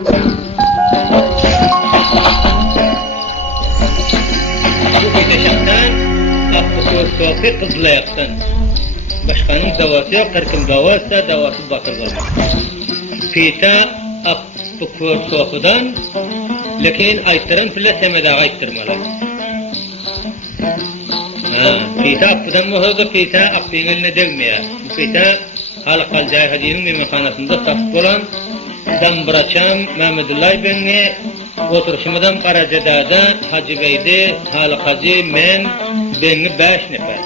Bu gideşekten Sofi kızlayaktan. Başkanın davası yok, kırkım davası, davası bakırlar. Pita Akbukur Sofi'dan, lakin aytırın pile semeda aytırmalar. Pita Akbu'dan muhakkak Pita Akbu'nun eline devmiyor. Pita Halkal Cahidinin bir mekanasında saf olan Dambraçam Mehmedullah Benni oturuşumadan Karacadağ'da Hacı Bey'di, Halkacı, men, Benni 5 nefer.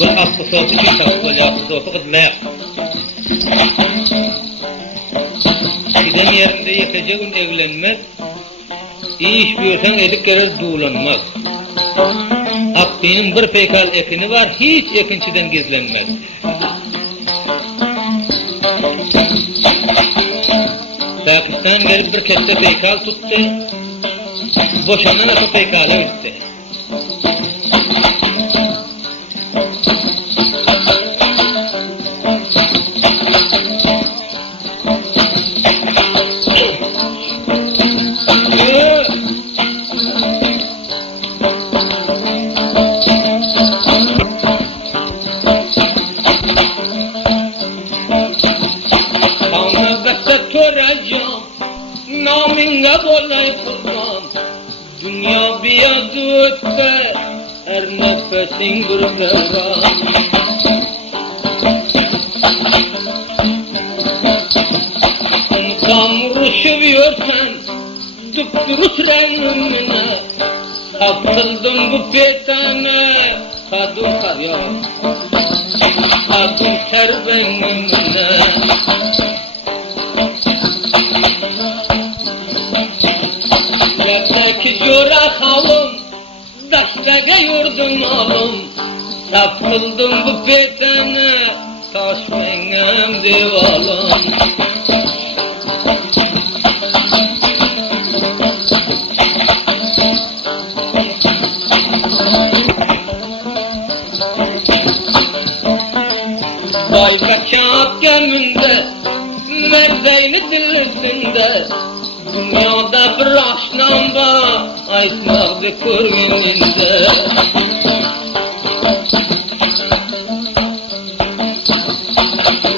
Bu Akbu Sofi ki saf oluyor, Akbu Sofi kızlayak. Giden yerinde yeteceğin evlenmez, iyi iş biliyorsan edip gelir doğulanmaz. Akbu'nun bir peykal ekini var, hiç ekinçiden gizlenmez. Pakistan verip bir kette peykal tuttu, boşanan ata peykala üstte. Naminga bolay kurban, dünya biyadütte, her nefesin bir devran. Tam ruşuyorsan, düpdürüs rengimine, kapıldım bu petane, kadın karyar, kadın terbengimine. Ki jora halım, daştaga yurdum alım, sapıldım bu petene, taş benim divalım. Vay bekat geminde, merdeyni dilisinde, dünyada bir aşnam var, aytmağı kurmininde.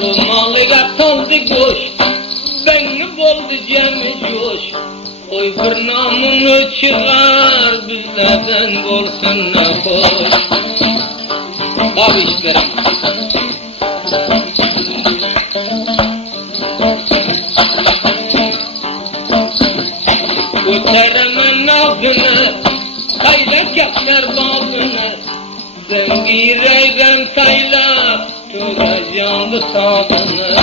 Romalıga toldu goş, beni boldu cemi coş. Oy bir namını çıkar, bizlerden bolsun ne hoş. Abi işlerim. Kurtarımın ağzını, sayla kaplar bağını, zengireyden sayla, turacandı sağını.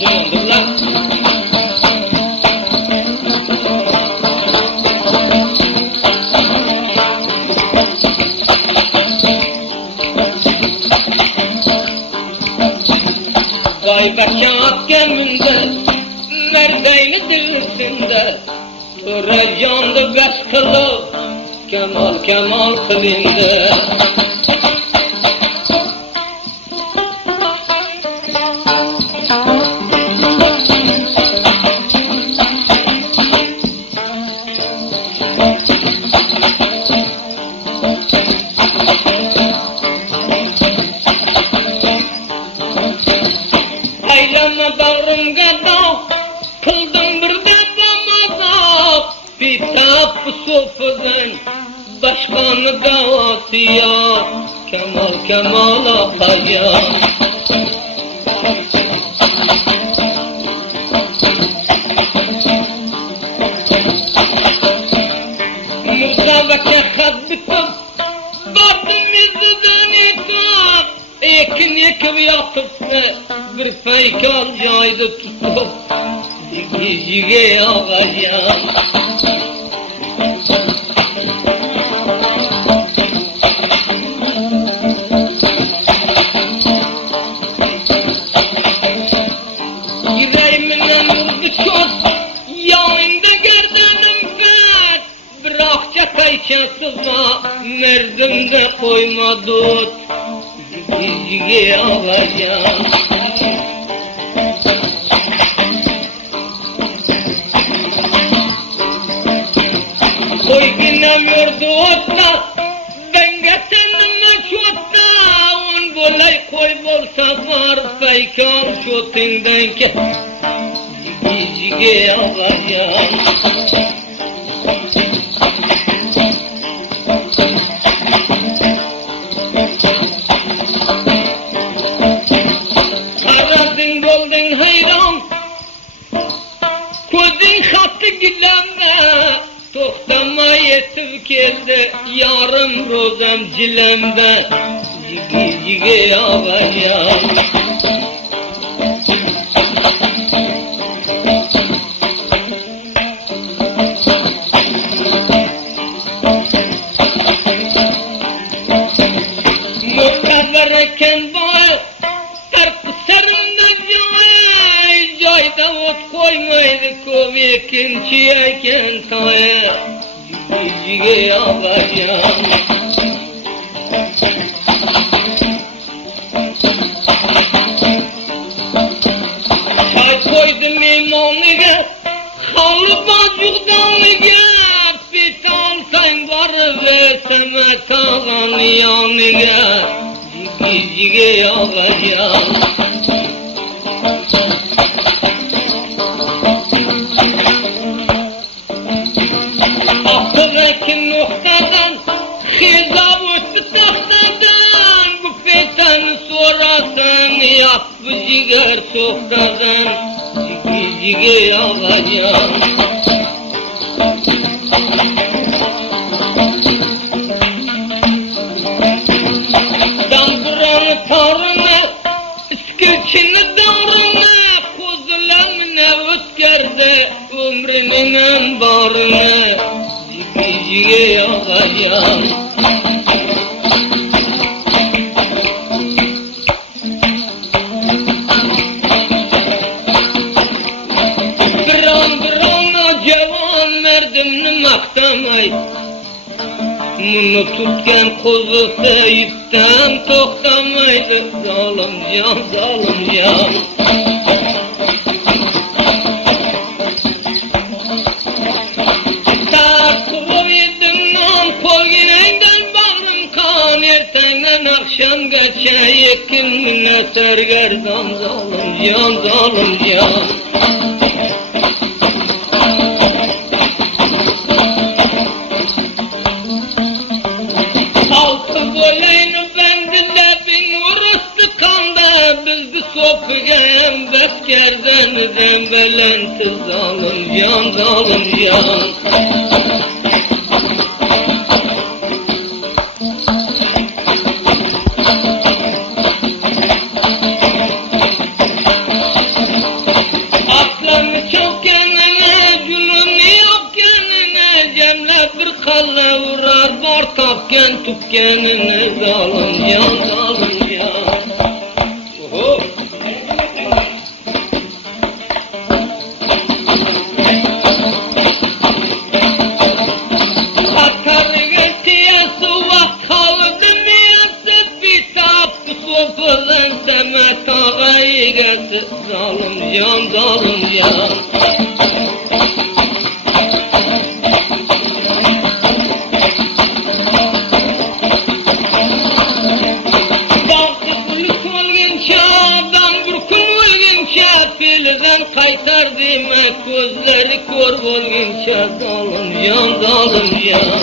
Cımandırlar. Vay bekat geminde, merdeyni dilisinde, Turacandı beş kılıp, kemal kemal kılında. Aylama bağrımga dağ, kıldım bir de bamaza, Pita Sofi'den başkanı davası ya, kemal kemal akaya. Mutabaka haddittim, baktım yüzüden ikram, ekin ekip yatıpsa, bir peykal yaydı tutup, dikiciye ağaya. Yüreğimden vurdu köz, yanında gerdanım ver, bırakça kayçasızla, merdimde koymadı, Cige ağayan. Koy günem yordu otla, ben getendim çotla, on bolay koy bolsa var, feykam çotinden ke. Cige ağayan. Aradın doldun hayran, gözün hattı gilenme, tohtama yetip geldi, yarım rozam cilembe, cige ağayan. Muhterlerken var, Cayda ot koymaydı kovekin çiyeken kaya, cige ağayan. Çay koydum imanıga, halı bacıkdanıga, bir alsan var ve semet ağanı yanıga, cige ağayan. Akıvekin noktadan, hizab uçtu tahtadan, bu feytanı sorasın, yap bu ciger sofradan, cige ağayan. Damburanı tarına, iskilçini darına, kuzulamına ötkerde, ömrünün ambarına, cige ağayan. Biran cevan merdimni maktamay, bunu tutgan kuzu seyipten toxtamaydı, zalim can, zalim can. Akşam geçe yekinine sergerdan, zalim can, zalim can. Altı bolayını bendile bin vurustu kanda, bizdi sopigen beskerden dembelenti, zalim can, zalim can. Tapken tupkenine zalim can, zalim can. Oho! Atar geçiyası vakkalıdı miyası, bitap sofadan semet ağayı gesi, zalim can, zalim can. Kaytar demek gözleri kör bolgunca, zalim can, zalim can.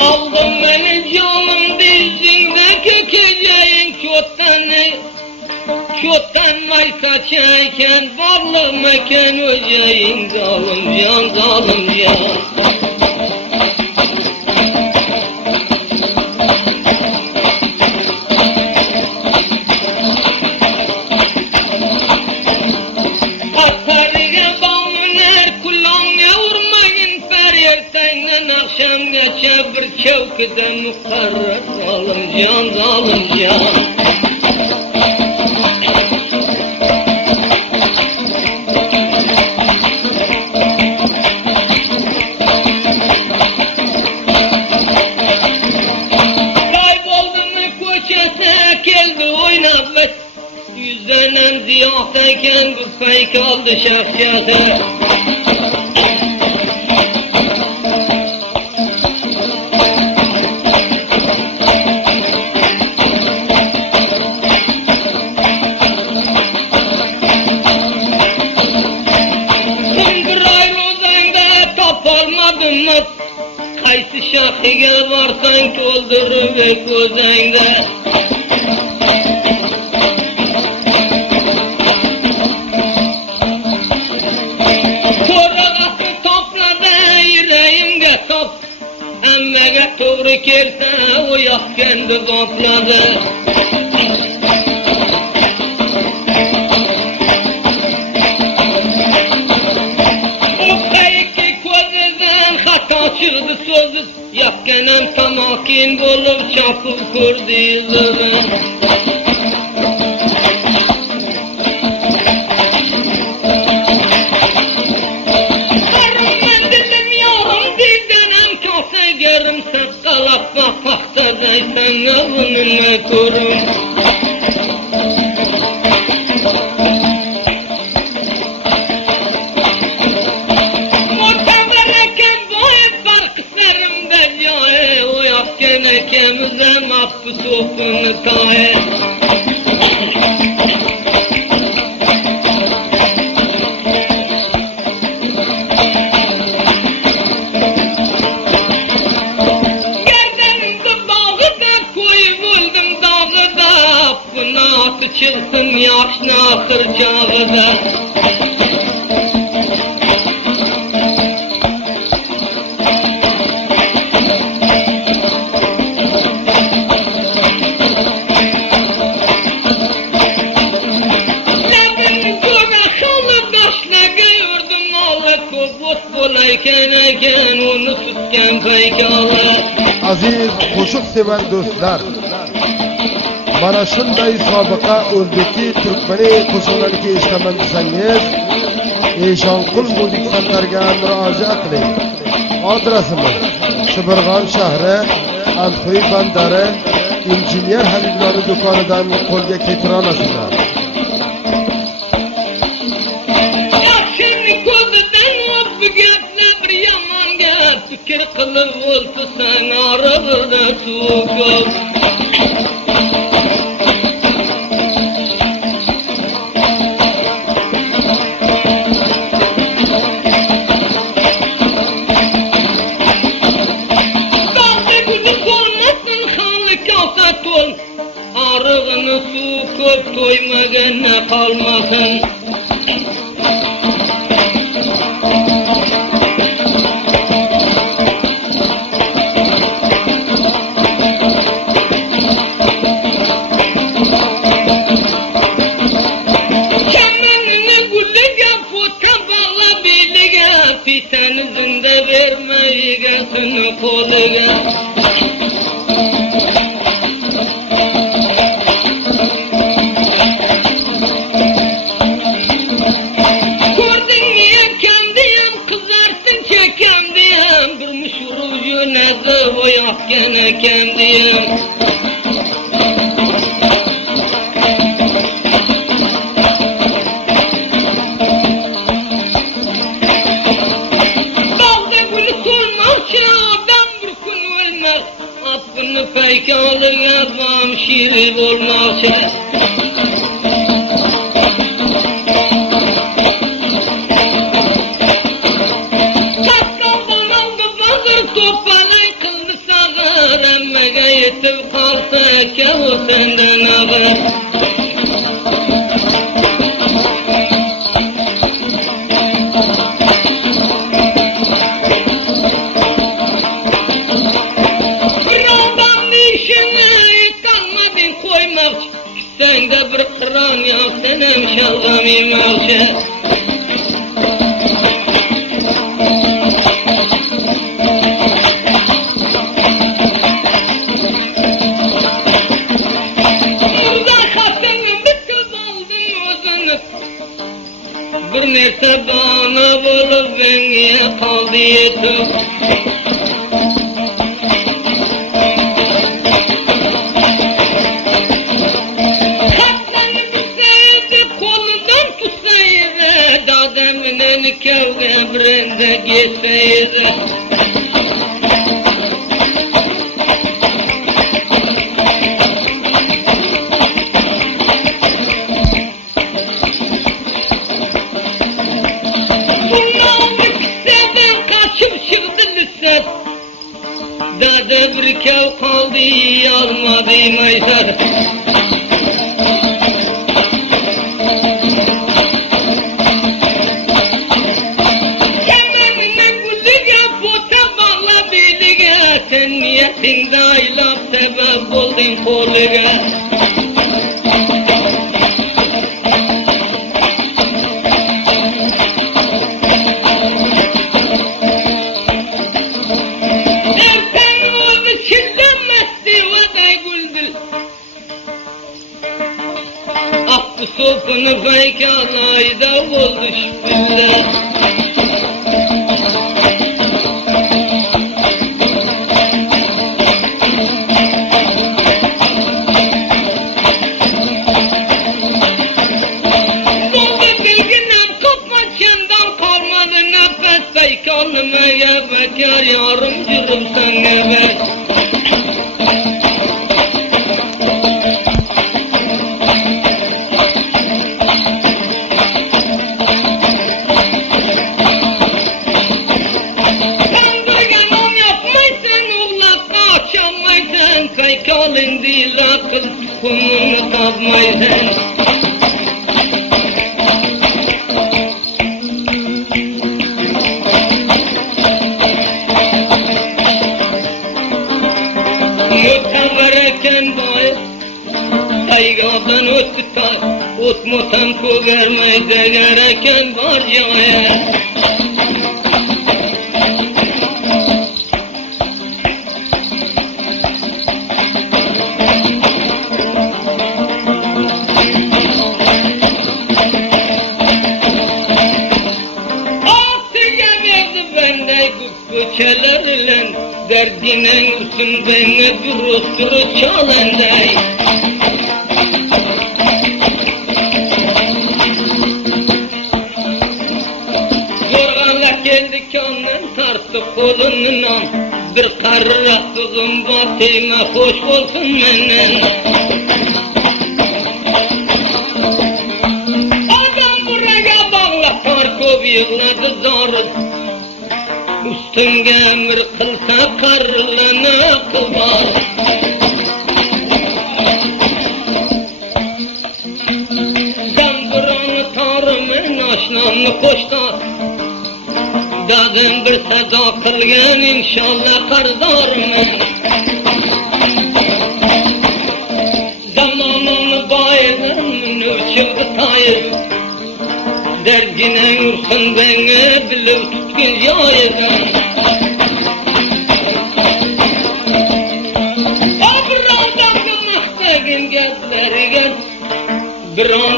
Aldım beni canım dizinde kökeceğin çötten may kaçayken, varlığım eken öceğin, zalim can, zalim can. Akarıge bağmıner kulağına vurmayın, feryertenden akşam geçe bir çevkide mukarrar, zalim can, zalim can. Düzenen ziyahtayken bu pey kaldı şahsiyatı. Qaysi şahiga varsang to'ldirib ko'zingda So'rag'asi toplada yüreğimga top Ammaga to'g'ri kelsa u yoqganda zopladi Çıktı sözüz yapkenem tamakin bulup çapıp kurdu yüzümü Karım ben dedim yarım dildenem kase gerim Sakkalap bakmaktadaysan avununa kurum Kemizem affı sofunu tahe Gerdenimde bağıda koyu buldum dağıda Affına atı çıksın yaşına ahır çağıda Eken onu tutken peykalı Aziz qo'shiq sevar do'stlar, mana shunday sobiqa o'zbeki turkmani qo'shiqlariga eshitaman desangiz, Eshonqul muzik san'atlariga murojaat qiling. Adresimiz Shibirg'on shahri, Anxuy bandari, injener Habiblari do'konidan qo'lga keltira olasizlar. Fikir kılıp olsa sana arabada soğuk Dağda kuzu olmasın kanlı kasat ol Arığını soğuk toymagana kalmasın Fitanızında vermeyi gözünü koluga Gördün niye kendiyim kızarsın çekemdiyim Durmuş vurucu neze boyak gene kendiyim Affını peykalı yazmam şiir olmazsa Çatkaldan aldı bazır topalay kıldı sağır Emmege yetip kalsa kevu senden ağır Sen de bir kıran ya senem şalgam imarşe Burada kaptanın bir kız oldun özünü Bir neyse bana bulup beni kaldı yetim Kaptanı bir sevip kavrende geçseydi. Dade bir kev kaldı, almadı meyzer. Kemenine gülüge, bota bağla bilige, sen niyetinde aylap sebep oldun koluge. Sopunu feykanayda oldu şüphele. Doldu bilginem kopma çenden kalmadı nefes feykanıma ya bekar yarım cürüm sen evet. Kalın değil akıl kumunu kapmaydın. Muhtebereken bayır Aygadan ötütar Utmutan kuvermeyde gereken var cahaya. Köçelerle derdine olsun beni duru çalenday. Zorganla geldi kanlen tarttı kolundan, bir karı rahatsızım batıyma hoş olsun menden. Adam buraya bağla parkov yığladı zarı. Üstünge emir kılsa karlına kıvar. Zamburanı tarımın aşnamını koşta. Dağın bir sada kılgen inşallah kardarımın. Zamanını bayırın uçurdu tayır. Derdine yursun beni bilip tutkin yayıdan.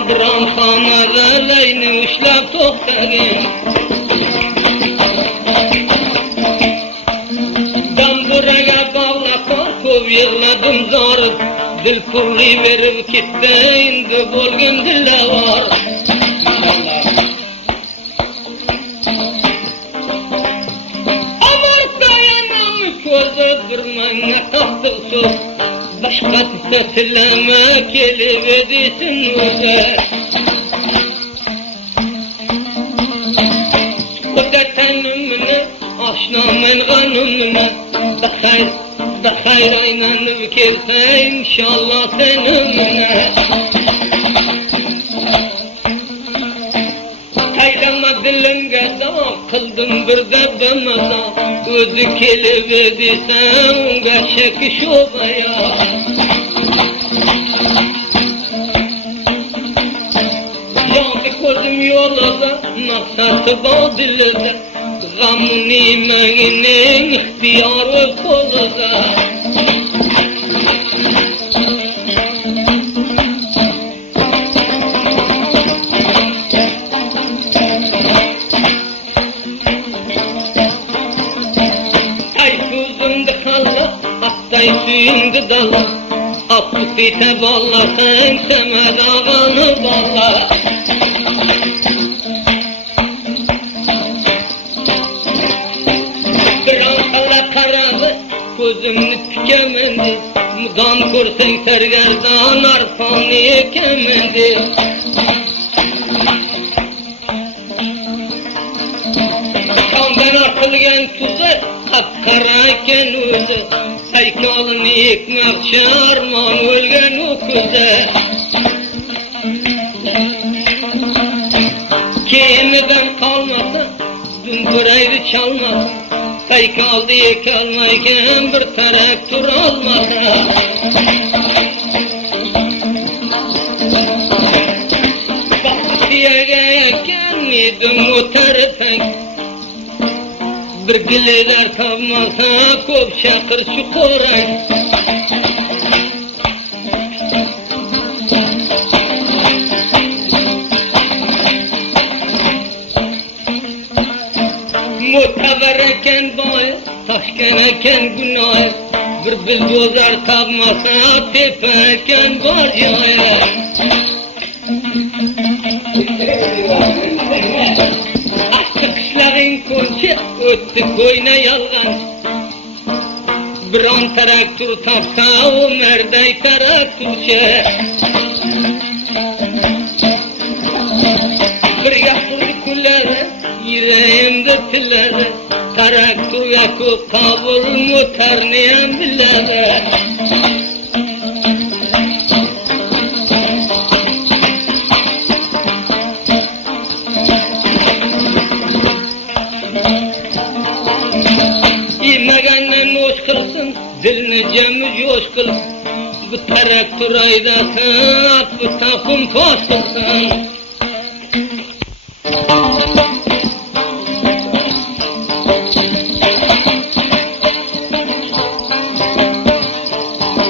Biran xanalarlayni ushlab to'xtagin. Damburaga bog'lab ko'p yig'ladim zorib, dil pulli berib ketdi endi bo'lgim dilavar. Amor dayanam ko'zi bir menga taqdi başka tutileme kelib edisin o'zi. Kudatanimni oshnomen g'animni baxayr aynanib kelsa inshaalloh senimni. Aylama dilimga dog' qildim bir dabdamada, o'zi kelib edisa unga shak shubaya. Ko'zim yo'lida, maqsadi bor dilida, g'amni mengining ixtiyori qo'lida. Ay ko'zimda qalla, aqtay suyingda dalla, apita bolla sen semadag'ani bolla. Gözümni tükemendi Mudan korsen sergerdan arpani ekemendi Kandan arpılgen tuzu Kapkara eken özü Saykalını ekmek çarman ölgen o köze Kemeden kalmasa Dündür ayrı çalmasa Saykaldı ekalmayken bir traktör almasa Baktiyaga ekenlidim o tarafın Bir gileler tavmasa kop şakır çukuran Muteber eken bayı, taşken eken günahı Bir bildozer tavmasa tepe eken bacayı Kışların konçe öttü koyuna yalgan Bir an traktör tapsa o merday traktörçe Bir yaptırdı kulları yüreğimde tilleri Traktör yakıp kabul mutarniyem billeri Dilini cemüz yoş kıl Bu traktör aydasın At bu takım toz kılsın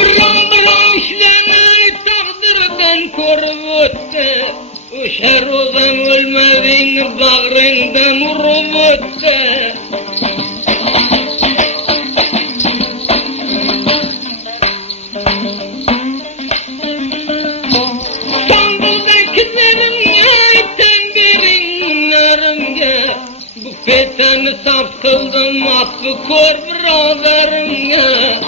Biran işlemeyi takdırdan korup öttü Uşer ozan ölmedin bağrından vurup öttü Feteni saf kıldım affı kor biraderimle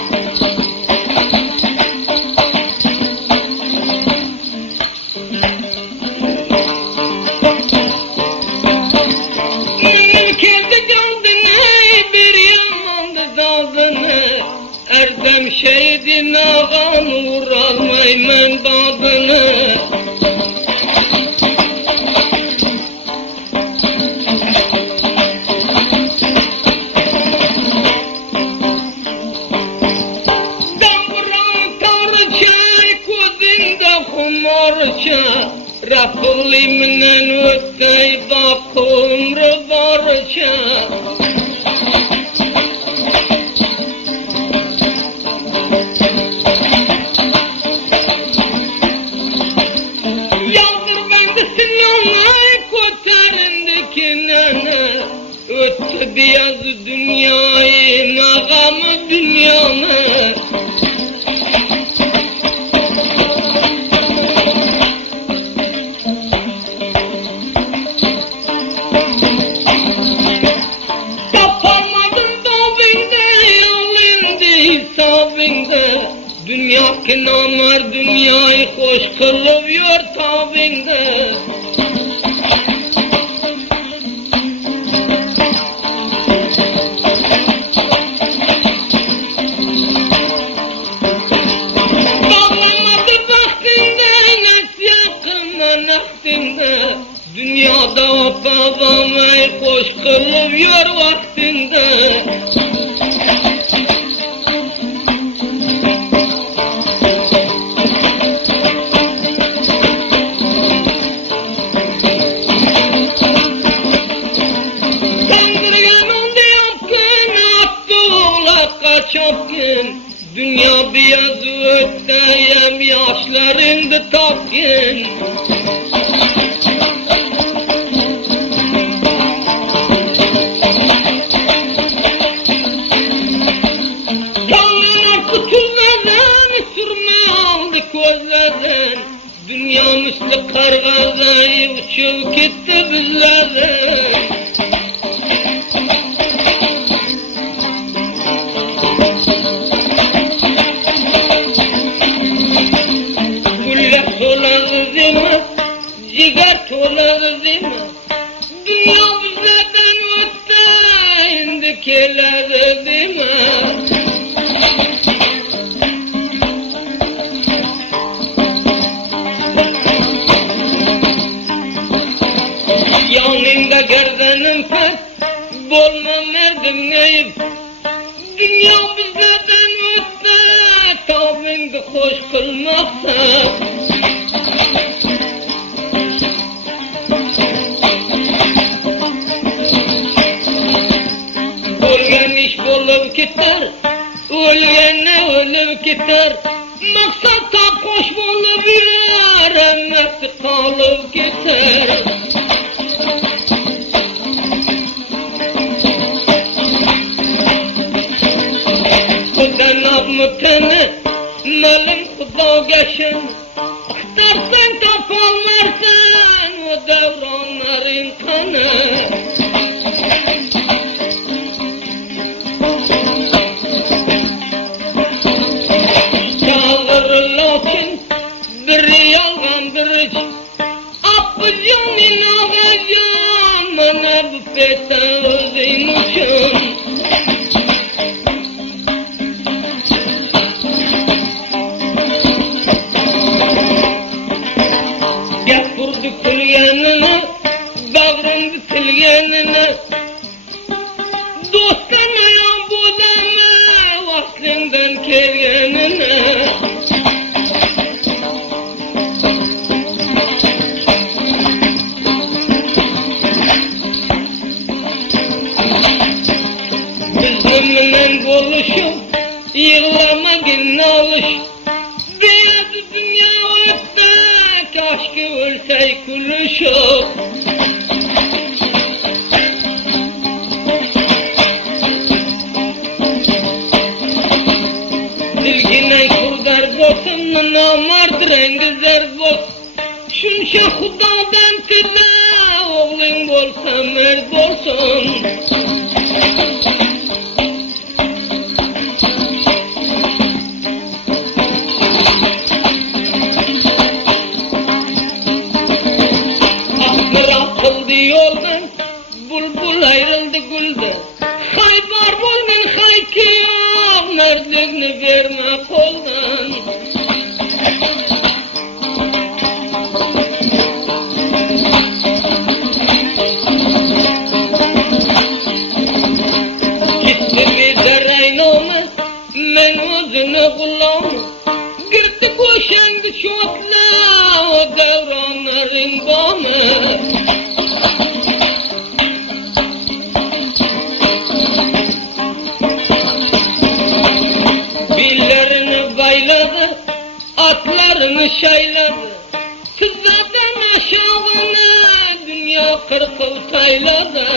Benim kendi caldını bir yamandı daldını Erdem şehidin ağam uğralmay men dadını Rapılli minen öttey bakım rıbarca Yaldır bende sinanay koterindikine Öttü beyazı dünyayı nagamı dünyanı Dünya kinamar dünyayı hoş kılıyor tabinde Bağlamadı vaktinde nes yakınma naktinde Dünyada vapazamayı hoş kılıyor vaktinde Dünya beyaz ötteyem yaşlarında tapgın Kanına kutulmadan sürme aldı gözlerden Dünya misli kargazayı uçup gitti bizlerden Cigar tolar değil mi? Dünya bizlerden öte indikiler değil mi? Yanımda gerdenim pek, bolma merdim neyip. Dünya bizlerden öte, tavbinde hoş kılmaksa. Ölgen iş bolup gider, ölgenne ölüp gider. Maksat tap hoş bolup yer, emmet kalıp gider. Mutene, malım kuda geçen. Aktarsan tapalmarsan, o devranların kanı. Çağırır lakin, biri yalgan biriç. Apıcan inavacan, bana bu peta özün uçun. Tilgenine, bağrımdı tilgenine. Dostan ayağım budama, vaktinden kelgenine. Bizimle buluşup, yığlamak nalış. Beyaz dünya öpte, kaşkı ölsey kuluşup. Dilgine kurdar bolsun, namardır engizler bolsun. Şunşa Xudodan tila, oğlun bolsa merd bolsun. Yoldan bulbul ayrıldı gülden. Haybar bolmen haykiyam, nerdlikni verme koldan. Gitti gider aynama, men özünü kulağıma. Girdi koşandı şotla, o devranların bağımı. Billerini bayladı, atlarını şayladı. Kızlardan aşağına dünya kırkıl tayladı.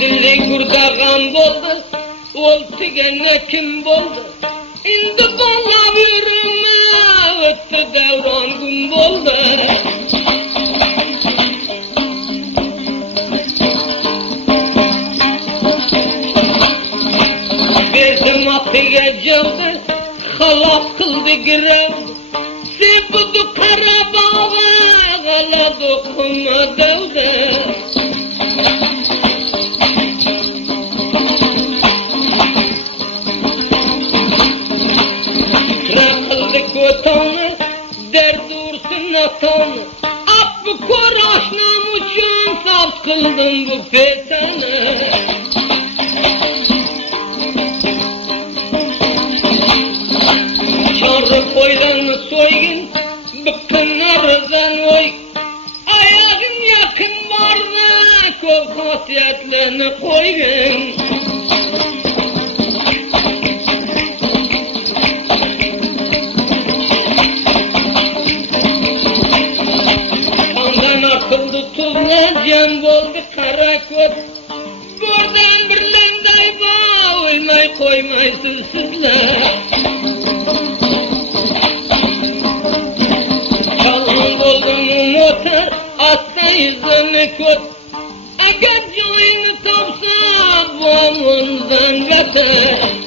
Dilli gurdağan boldu, ol tigene kim boldu? İndi bana yürüme, öttü devran gün boldu. Bizim atıya cıldı, halak kıldı girevdi. Sebudu karabağa, gala dokuma devde. Kıldı götanı, derdi ursun atanı. Affı koraşnam uçun, saf kıldım bu petanı. Çarı koydan soygin, bıkkın arızan oy. Ayağın yakın vardı, kol hasiyetlerini koygin. Kandan akıldı tuzla, cem oldu kara kot. Buradan birlenday bağ, ölmey koymaysız sizler. Çalın buldum motor, asla yüzünü kot. Agar joyunu tapsa, boğumundan olmasın.